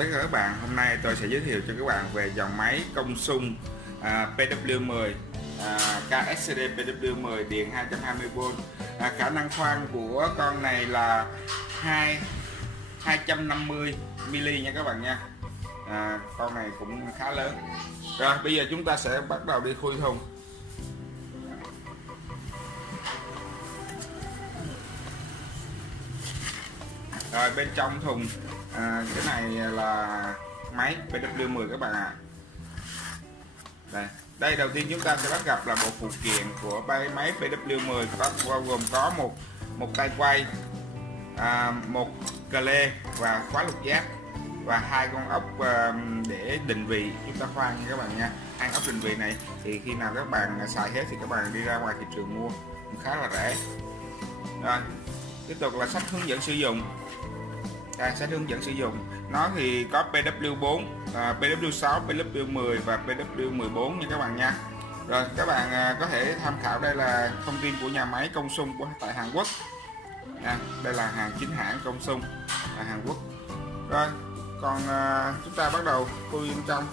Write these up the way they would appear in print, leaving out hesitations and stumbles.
tất cả các bạn, hôm nay tôi sẽ giới thiệu cho các bạn về dòng máy Công PW10 KSCD PW10 điện 220V. Khả năng khoan của con này là 250mm nha các bạn nha. Con này cũng khá lớn. Rồi bây giờ chúng ta sẽ bắt đầu đi khui thùng. Rồi bên trong thùng cái này là máy PW10 các bạn ạ. Đây đầu tiên chúng ta sẽ bắt gặp là bộ phụ kiện của máy PW10, bao gồm có một tay quay, một cờ lê và khóa lục giác và hai con ốc để định vị chúng ta khoan nha các bạn nha. Hai ốc định vị này thì khi nào các bạn xài hết thì các bạn đi ra ngoài thị trường mua cũng khá là rẻ. Rồi tiếp tục là sách hướng dẫn sử dụng. Đây, sách hướng dẫn sử dụng nó thì có PW4, PW6, PW10 và PW14 nha các bạn nha. Rồi các bạn có thể tham khảo, đây là thông tin của nhà máy Công của tại Hàn Quốc. Đây là hàng chính hãng Công ở Hàn Quốc. Rồi còn chúng ta bắt đầu khui bên trong.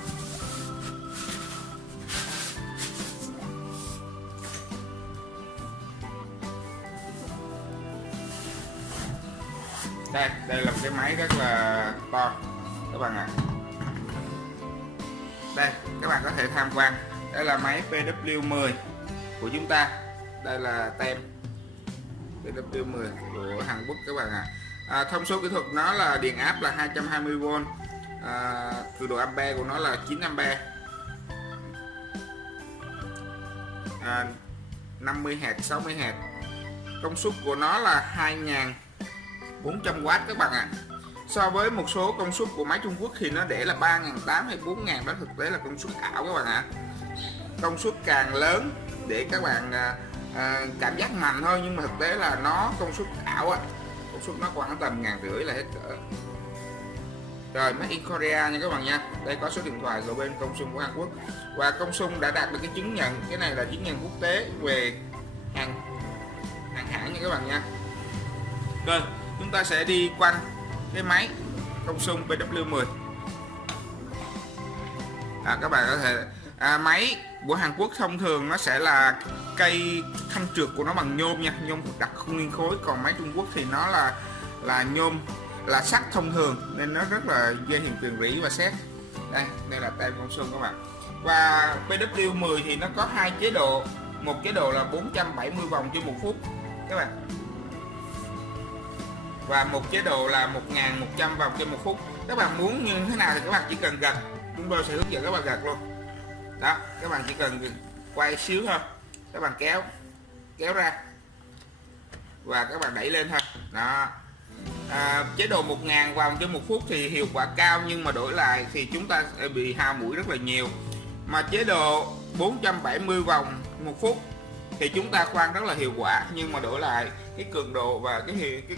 Đây là một cái máy rất là to các bạn ạ. Đây các bạn có thể tham quan, đây là máy PW10 của chúng ta. Đây là tem PW10 của Hàn Quốc các bạn ạ. Thông số kỹ thuật nó là điện áp là 220V, cường độ ampe của nó là 9A, 50Hz, 60Hz. Công suất của nó là 2400W các bạn ạ. So với một số công suất của máy Trung Quốc thì nó để là 3800 hay 4000, đó thực tế là công suất ảo các bạn ạ. Công suất càng lớn để các bạn cảm giác mạnh thôi, nhưng mà thực tế là nó công suất ảo ạ. Công suất nó khoảng tầm 1500 là hết cỡ. Rồi Made in Korea nha các bạn nha. Đây có số điện thoại của bên Công của Hàn Quốc, và Công đã đạt được cái chứng nhận, cái này là chứng nhận quốc tế về hàng hãng nha các bạn nha. Rồi chúng ta sẽ đi quanh cái máy Công PW10. Các bạn có thể máy của Hàn Quốc thông thường nó sẽ là cây thanh trượt của nó bằng nhôm nha, nhôm đặc không nguyên khối. Còn máy Trung Quốc thì nó là nhôm, là sắt thông thường, nên nó rất là gây hiện tượng rỉ và sét. Đây là tem Công các bạn. Và PW10 thì nó có hai chế độ, một chế độ là 470 vòng trên 1 phút các bạn, và một chế độ là 1100 vòng trên 1 phút. Các bạn muốn như thế nào thì các bạn chỉ cần gật, chúng tôi sẽ hướng dẫn các bạn gật luôn. Đó, các bạn chỉ cần quay xíu thôi, các bạn kéo ra và các bạn đẩy lên thôi. Đó. Chế độ 1000 vòng trên 1 phút thì hiệu quả cao, nhưng mà đổi lại thì chúng ta sẽ bị hao mũi rất là nhiều. Mà chế độ 470 vòng 1 phút thì chúng ta khoan rất là hiệu quả, nhưng mà đổi lại cái cường độ và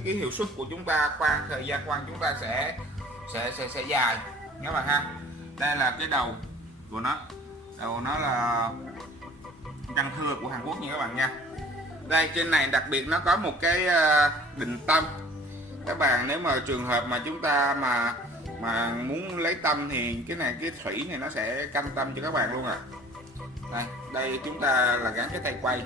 cái hiệu suất của chúng ta khoan, thời gian khoan chúng ta sẽ dài các bạn ha. Đây là cái đầu của nó, là răng thưa của Hàn Quốc nha các bạn nha. Đây trên này đặc biệt nó có một cái định tâm. Các bạn nếu mà trường hợp mà chúng ta mà muốn lấy tâm thì cái thủy này nó sẽ canh tâm cho các bạn luôn ạ. Đây chúng ta là gắn cái tay quay.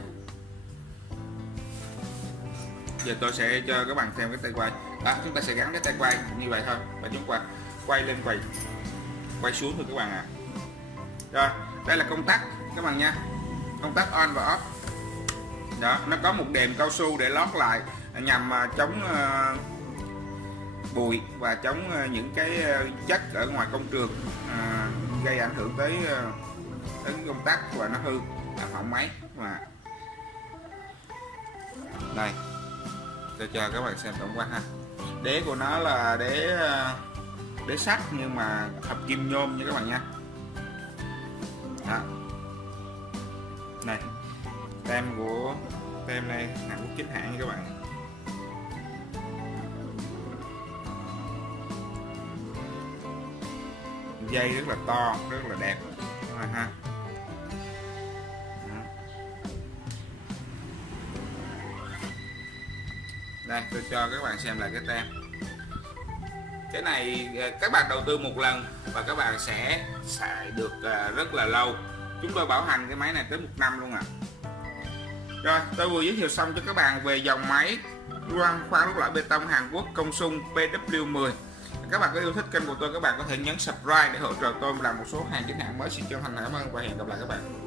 Giờ tôi sẽ cho các bạn xem cái tay quay. Đó, chúng ta sẽ gắn cái tay quay như vậy thôi, và chúng ta quay lên quay xuống thôi các bạn ạ. Rồi đây là công tắc các bạn nha, công tắc on và off. Đó, nó có một đệm cao su để lót lại nhằm chống bụi và chống những cái chất ở ngoài công trường gây ảnh hưởng tới công tắc và nó hư làm hỏng máy. Mà đây tôi cho các bạn xem tổng quan ha. Đế của nó là đế sắt nhưng mà hợp kim nhôm nha các bạn nha. Đó. Này tem này Hàn Quốc chính hãng nha các bạn. Dây rất là to, rất là đẹp các bạn ha. Đây tôi cho các bạn xem lại cái tem. Cái này các bạn đầu tư một lần và các bạn sẽ xài được rất là lâu. Chúng tôi bảo hành cái máy này tới 1 năm luôn ạ. Rồi, tôi vừa giới thiệu xong cho các bạn về dòng máy khoan đúc lại bê tông Hàn Quốc Kongsung PW10. Các bạn có yêu thích kênh của tôi, các bạn có thể nhấn subscribe để hỗ trợ tôi làm một số hàng chính hãng mới. Xin chân thành cảm ơn và hẹn gặp lại các bạn.